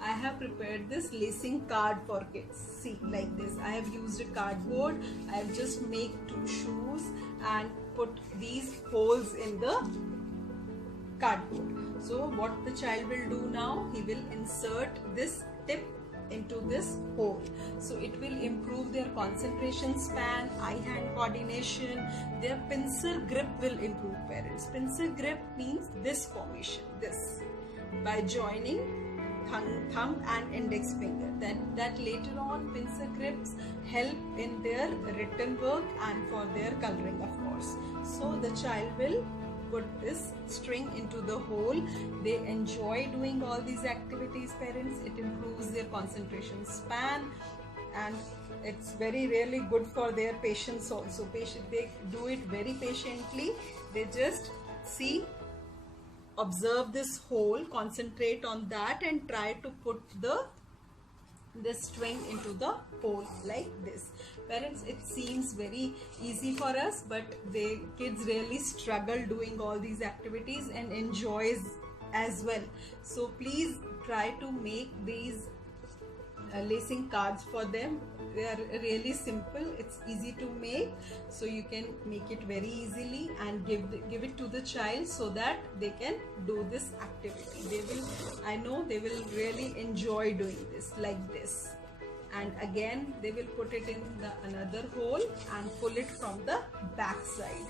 I have prepared this lacing card for kids. See, like this. I have used a cardboard. I have just made 2 shoes and put these holes in the cardboard. So what the child will do now, he will insert this tip into this hole. So it will improve their concentration span, eye-hand coordination, their pincer grip will improve, parents. Pincer grip means this formation, this, by joining thumb and index finger. That later on pincer grips help in their written work and for their coloring, of course. So the child will put this string into the hole. They enjoy doing all these activities, parents. It improves their concentration span and it's very really good for their patience also. They do it very patiently. They just see, observe this hole, concentrate on that and try to put this string into the hole like this. Parents, it seems very easy for us, but the kids really struggle doing all these activities and enjoys as well. So please try to make these lacing cards for them. They are really simple, it's easy to make, so you can make it very easily and give it to the child so that they can do this activity. I know they will really enjoy doing this like this. And again they will put it in another hole and pull it from the back side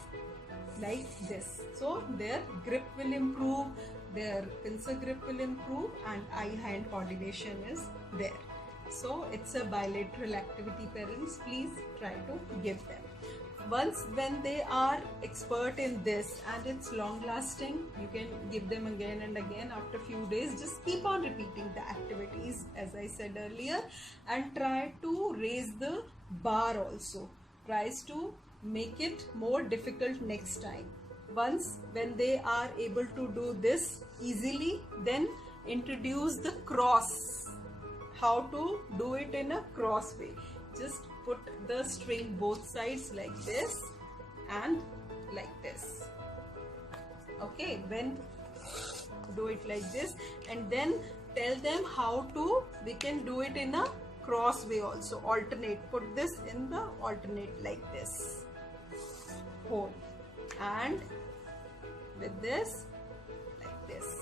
like this. So their grip will improve, their pincer grip will improve and eye-hand coordination is there. So it's a bilateral activity, parents. Please try to give them. Once when they are expert in this and it's long lasting, you can give them again and again after few days. Just keep on repeating the activities as I said earlier, and try to raise the bar also. Tries to make it more difficult next time. Once when they are able to do this easily, then introduce the cross. How to do it in a cross way. Just put the string both sides like this and like this. Okay, then do it like this and then tell them how to, we can do it in a cross way also. Alternate, put this in the alternate like this hole and with this like this.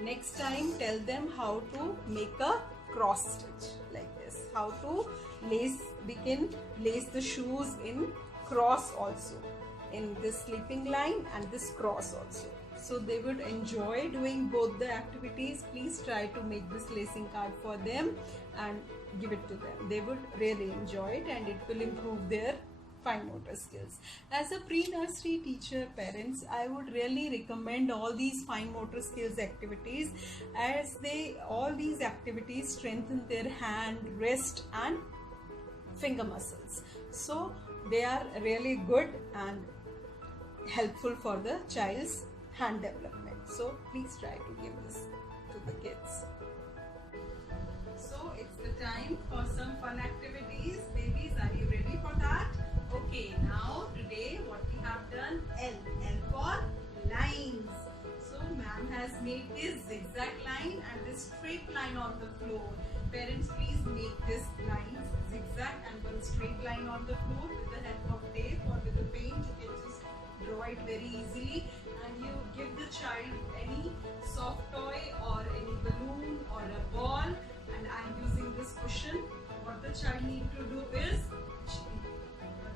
Next time tell them how to make a cross stitch like this, how to lace, we can lace the shoes in cross also, in this sleeping line and this cross also. So they would enjoy doing both the activities. Please try to make this lacing card for them and give it to them. They would really enjoy it and it will improve their fine motor skills. As a pre-nursery teacher, parents, I would really recommend all these fine motor skills activities, as all these activities strengthen their hand, wrist and finger muscles. So they are really good and helpful for the child's hand development. So please try to give this to the kids. So it's the time for some fun activities. Babies, are you ready for that? Okay, now today what we have done, L for lines. So ma'am has made this zigzag line and this straight line on the floor. Parents, please make this line zigzag and one straight line on the floor with the help of tape or with the paint. You can just draw it very easily and you give the child any soft toy or any balloon or a ball, and I am using this cushion. What the child need to do is,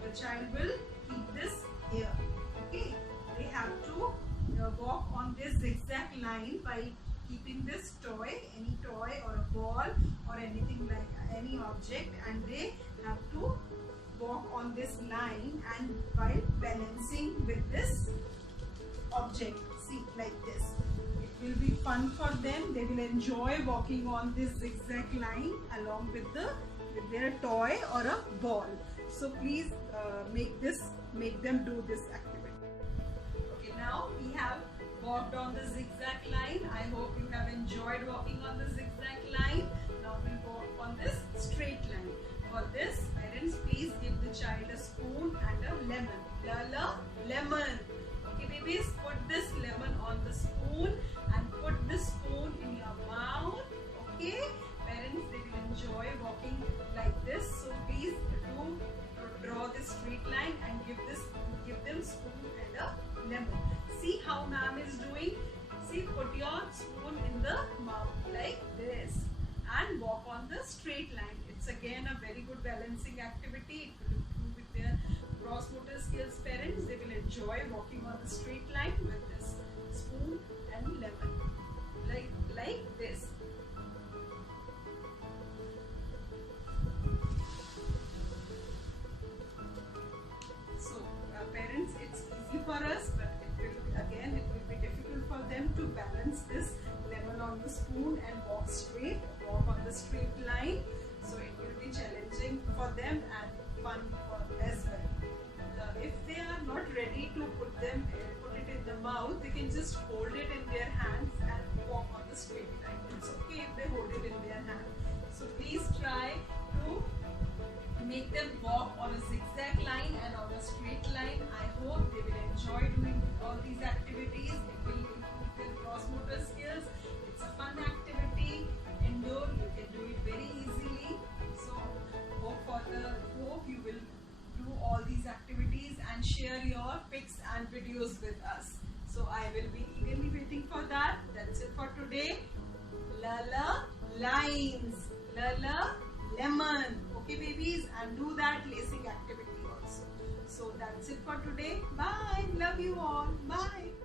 the child will keep this here. Okay, they have to walk on this zigzag line by keeping this toy, any toy or a ball or anything like any object, and they have to walk on this line and while balancing with this object, see, like this. It will be fun for them. They will enjoy walking on this zigzag line along with their toy or a ball. So please make them do this activity. Okay, now we have walked on the zigzag line. I hope you have enjoyed walking on the zigzag line. Now we walk on this straight line. For this, parents, please give the child a spoon and a lemon. Lemon. Okay, babies, put this lemon on the spoon and put this spoon in your mouth. Okay, again a very good balancing activity. It will improve with their gross motor skills. Parents, they will enjoy walking on the straight line with this spoon and lemon, like this. So parents, it's easy for us, but it will be difficult for them to balance this lemon on the spoon and walk on the straight line. So it will be challenging for them and fun as well. If they are not ready to put it in the mouth, they can just hold it in their hands and walk on the straight line. It's okay if they hold it in their hand. So please try to make them walk on a zigzag line and on a straight line. I hope they will enjoy doing all these activities. It will improve their gross motor skills. It's a fun activity. Indoor, you can do it very easily. So hope you will do all these activities and share your pics and videos with us. So I will be eagerly waiting for that. That's it for today. Lala lines, Lala lemon. Okay babies, and do that lacing activity also. So that's it for today. Bye. Love you all. Bye.